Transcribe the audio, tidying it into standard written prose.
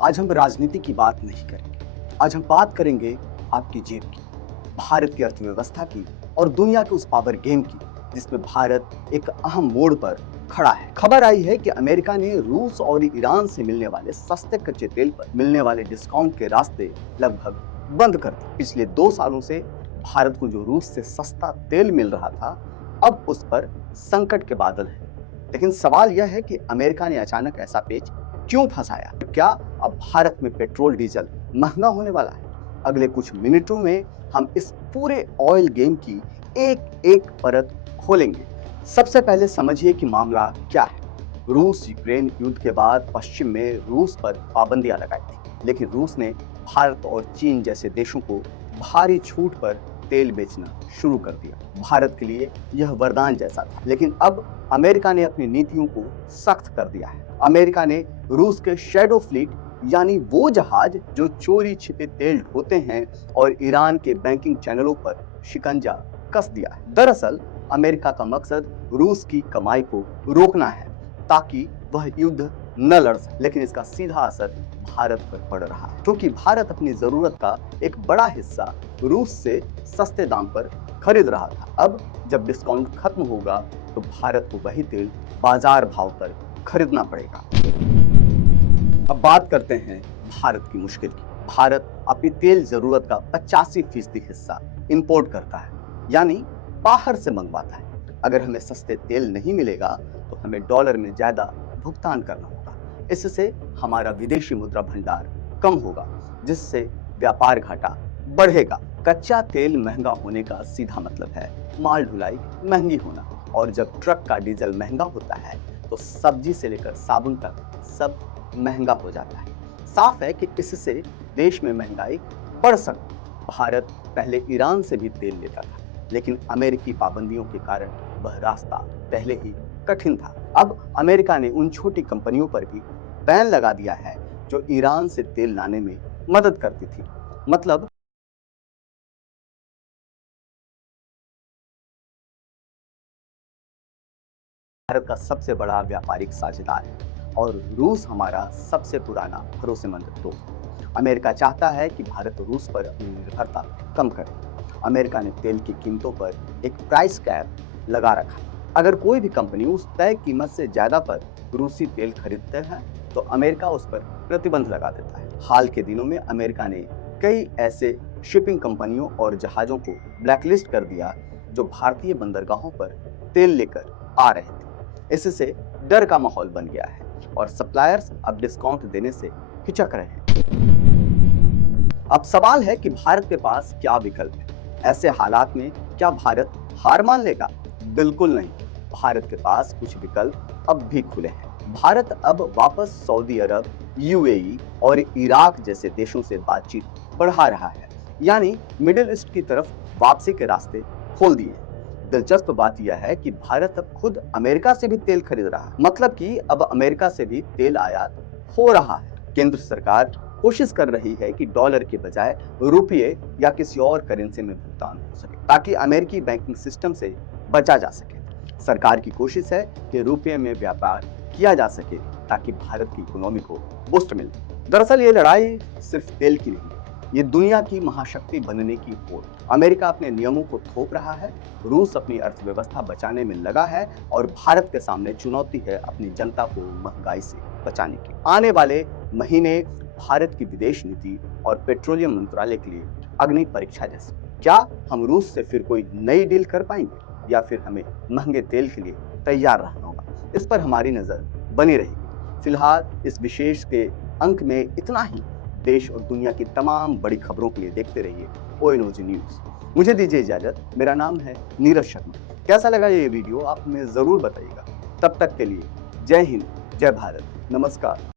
आज हम राजनीति की बात नहीं करेंगे। आज हम बात करेंगे आपकी जेब की, भारत की अर्थव्यवस्था की और दुनिया के उस पावर गेम की जिसमें भारत एक अहम मोड़ पर खड़ा है। खबर आई है कि अमेरिका ने रूस और ईरान से मिलने वाले सस्ते कच्चे तेल पर मिलने वाले डिस्काउंट के रास्ते लगभग बंद कर दिए। पिछले 2 सालों से भारत को जो रूस से सस्ता तेल मिल रहा था, अब उस पर संकट के बादल हैं। लेकिन सवाल यह है कि अमेरिका ने अचानक ऐसा पेच क्यों फंसाया? क्या अब भारत में पेट्रोल डीजल महंगा होने वाला है? अगले कुछ मिनटों में हम इस पूरे ऑयल गेम की एक एक परत खोलेंगे। सबसे पहले समझिए कि मामला क्या है। रूस यूक्रेन युद्ध के बाद पश्चिम में रूस पर पाबंदियां लगाई थी, लेकिन रूस ने भारत और चीन जैसे देशों को भारी छूट पर तेल बेचना शुरू कर दिया। भारत के लिए यह वरदान जैसा था, लेकिन अब अमेरिका ने अपनी नीतियों को सख्त कर दिया है। अमेरिका ने रूस के शैडो फ्लीट यानी वो जहाज जो चोरी छिपे तेल ढोते हैं और ईरान के बैंकिंग चैनलों पर शिकंजा कस दिया है। दरअसल अमेरिका का मकसद रूस की कमाई को रोकना है ताकि वह युद्ध न लड़ सके, लेकिन इसका सीधा असर भारत पर पड़ रहा है क्योंकि भारत अपनी जरूरत का एक बड़ा हिस्सा रूस से सस्ते दाम पर खरीद रहा था। अब जब डिस्काउंट खत्म होगा तो भारत को वही तेल बाजार भाव पर खरीदना पड़ेगा। अब बात करते हैं भारत की मुश्किल की। भारत अपनी तेल जरूरत का 85% हिस्सा इंपोर्ट करता है, यानी बाहर से मंगवाता है। अगर हमें सस्ते तेल नहीं मिलेगा तो हमें डॉलर में ज्यादा भुगतान करना होगा। इससे हमारा विदेशी मुद्रा भंडार कम होगा, जिससे व्यापार घाटा बढ़ेगा। कच्चा तेल महंगा होने का सीधा मतलब है माल ढुलाई महंगी होना, और जब ट्रक का डीजल महंगा होता है तो सब्जी से लेकर साबुन तक सब महंगा हो जाता है। साफ है कि इससे देश में महंगाई बढ़ सकती है। भारत पहले ईरान से भी तेल लेता था, लेकिन अमेरिकी पाबंदियों के कारण वह रास्ता पहले ही कठिन था। अब अमेरिका ने उन छोटी कंपनियों पर भी बैन लगा दिया है जो ईरान से तेल लाने में मदद करती थी। मतलब भारत का सबसे बड़ा व्यापारिक साझेदार है और रूस हमारा सबसे पुराना भरोसेमंद दोस्त। अमेरिका चाहता है कि भारत रूस पर अपनी निर्भरता कम करे। अमेरिका ने तेल की कीमतों पर एक प्राइस कैप लगा रखा। अगर कोई भी कंपनी उस तय कीमत से ज्यादा पर रूसी तेल खरीदते हैं तो अमेरिका उस पर प्रतिबंध लगा देता है। हाल के दिनों में अमेरिका ने कई ऐसे शिपिंग कंपनियों और जहाजों को ब्लैकलिस्ट कर दिया जो भारतीय बंदरगाहों पर तेल लेकर आ रहे थे। इससे डर का माहौल बन गया है और सप्लायर्स अब डिस्काउंट देने से हिचक रहे हैं। अब सवाल है कि भारत के पास क्या विकल्प है। ऐसे हालात में क्या भारत हार मान लेगा? बिल्कुल नहीं। भारत के पास कुछ विकल्प अब भी खुले हैं। भारत अब वापस सऊदी अरब, यूएई और इराक जैसे देशों से बातचीत बढ़ा रहा है, यानी मिडिल ईस्ट की तरफ वापसी के रास्ते खोल दिए। दिलचस्प बात यह है कि भारत अब खुद अमेरिका से भी तेल खरीद रहा है, मतलब कि अब अमेरिका से भी तेल आयात हो रहा है। केंद्र सरकार कोशिश कर रही है कि डॉलर के बजाय रुपये या किसी और करेंसी में भुगतान हो सके ताकि अमेरिकी बैंकिंग सिस्टम से बचा जा सके। सरकार की कोशिश है कि रुपये में व्यापार किया जा सके ताकि भारत की इकोनॉमी को बूस्ट मिले। दरअसल ये लड़ाई सिर्फ तेल की नहीं, ये दुनिया की महाशक्ति बनने की होड़। अमेरिका अपने नियमों को थोप रहा है, रूस अपनी अर्थव्यवस्था बचाने में लगा है और भारत के सामने चुनौती है अपनी जनता को महंगाई से बचाने की। आने वाले महीने भारत की विदेश नीति और पेट्रोलियम मंत्रालय के लिए अग्नि परीक्षा जैसी। क्या हम रूस से फिर कोई नई डील कर पाएंगे या फिर हमें महंगे तेल के लिए तैयार रहना होगा? इस पर हमारी नजर बनी रहेगी। फिलहाल इस विशेष के अंक में इतना ही। देश और दुनिया की तमाम बड़ी खबरों के लिए देखते रहिए ONOG न्यूज। मुझे दीजिए इजाजत। मेरा नाम है नीरज शर्मा। कैसा लगा ये वीडियो आप हमें जरूर बताइएगा। तब तक के लिए जय हिंद, जय भारत, नमस्कार।